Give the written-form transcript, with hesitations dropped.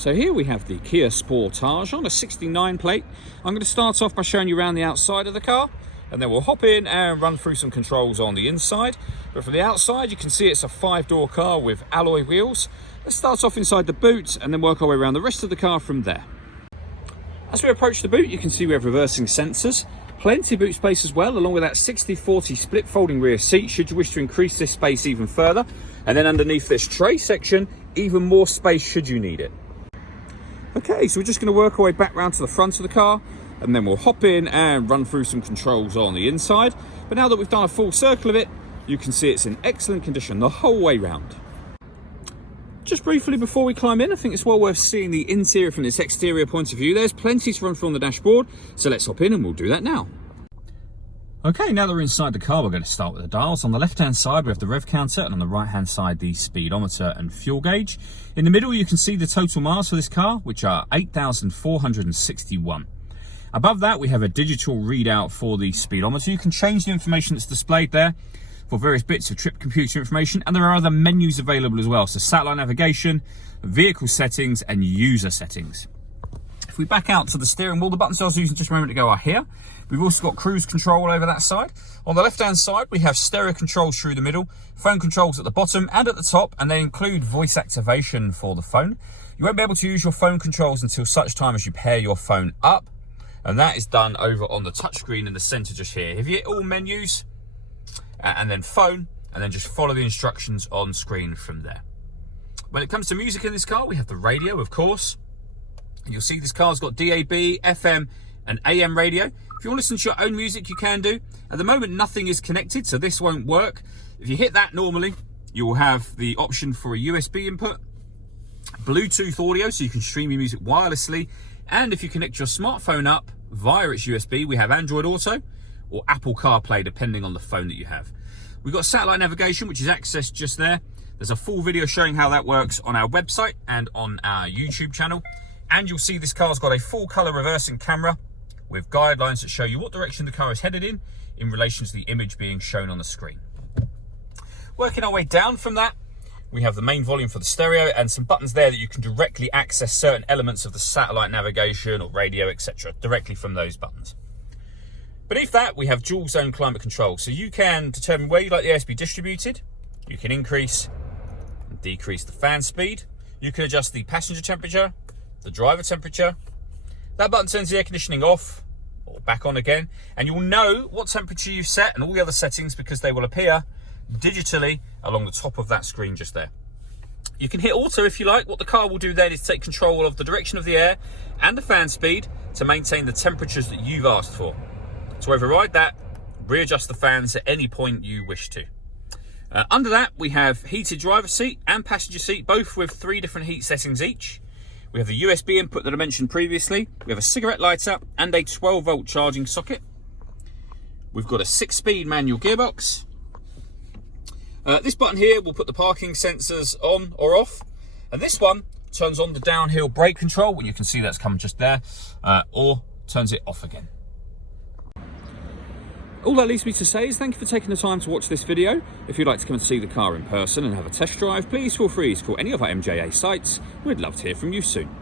So here we have the Kia Sportage on a 69 plate. I'm going to start off by showing you around the outside of the car, and then we'll hop in and run through some controls on the inside. But from the outside, you can see it's a 5-door car with alloy wheels. Let's start off inside the boot and then work our way around the rest of the car from there. As we approach the boot, you can see we have reversing sensors. Plenty of boot space as well, along with that 60/40 split folding rear seat should you wish to increase this space even further. And then underneath this tray section, even more space should you need it. Okay, so we're just going to work our way back round to the front of the car, and then we'll hop in and run through some controls on the inside. But now that we've done a full circle of it, you can see it's in excellent condition the whole way round. Just briefly before we climb in, I think it's well worth seeing the interior from this exterior point of view. There's plenty to run through on the dashboard, so let's hop in and we'll do that now. Okay, now that we're inside the car, we're going to start with the dials. On the left-hand side, we have the rev counter, and on the right-hand side, the speedometer and fuel gauge. In the middle, you can see the total miles for this car, which are 8,461. Above that, we have a digital readout for the speedometer. You can change the information that's displayed there for various bits of trip computer information, and there are other menus available as well, so satellite navigation, vehicle settings, and user settings. If we back out to the steering wheel, the buttons I was using just a moment ago are here. We've also got cruise control over that side. On the left-hand side, we have stereo controls through the middle, phone controls at the bottom and at the top, and they include voice activation for the phone. You won't be able to use your phone controls until such time as you pair your phone up, and that is done over on the touchscreen in the center just here. If you hit all menus, and then phone, and then just follow the instructions on screen from there. When it comes to music in this car, we have the radio, of course. You'll see this car's got DAB, FM, and AM radio. If you want to listen to your own music, you can do. At the moment, nothing is connected, so this won't work. If you hit that normally, you will have the option for a USB input, Bluetooth audio, so you can stream your music wirelessly, and if you connect your smartphone up via its USB, we have Android Auto or Apple CarPlay, depending on the phone that you have. We've got satellite navigation, which is accessed just there. There's a full video showing how that works on our website and on our YouTube channel. And you'll see this car's got a full color reversing camera with guidelines that show you what direction the car is headed in relation to the image being shown on the screen. Working our way down from that, we have the main volume for the stereo and some buttons there that you can directly access certain elements of the satellite navigation or radio, etc., directly from those buttons. Beneath that, we have dual zone climate control. So you can determine where you'd like the air to be distributed. You can increase and decrease the fan speed. You can adjust the passenger temperature, the driver temperature. That button turns the air conditioning off or back on again, and you'll know what temperature you've set and all the other settings because they will appear digitally along the top of that screen just there. You can hit auto if you like. What the car will do then is take control of the direction of the air and the fan speed to maintain the temperatures that you've asked for. To override that, readjust the fans at any point you wish to. Under that, we have heated driver seat and passenger seat, both with 3 different heat settings each. We have the USB input that I mentioned previously. We have a cigarette lighter and a 12-volt charging socket. We've got a 6-speed manual gearbox. This button here will put the parking sensors on or off. And this one turns on the downhill brake control, and you can see that's come just there, or turns it off again. All that leaves me to say is thank you for taking the time to watch this video. If you'd like to come and see the car in person and have a test drive, please feel free to call any of our MJA sites. We'd love to hear from you soon.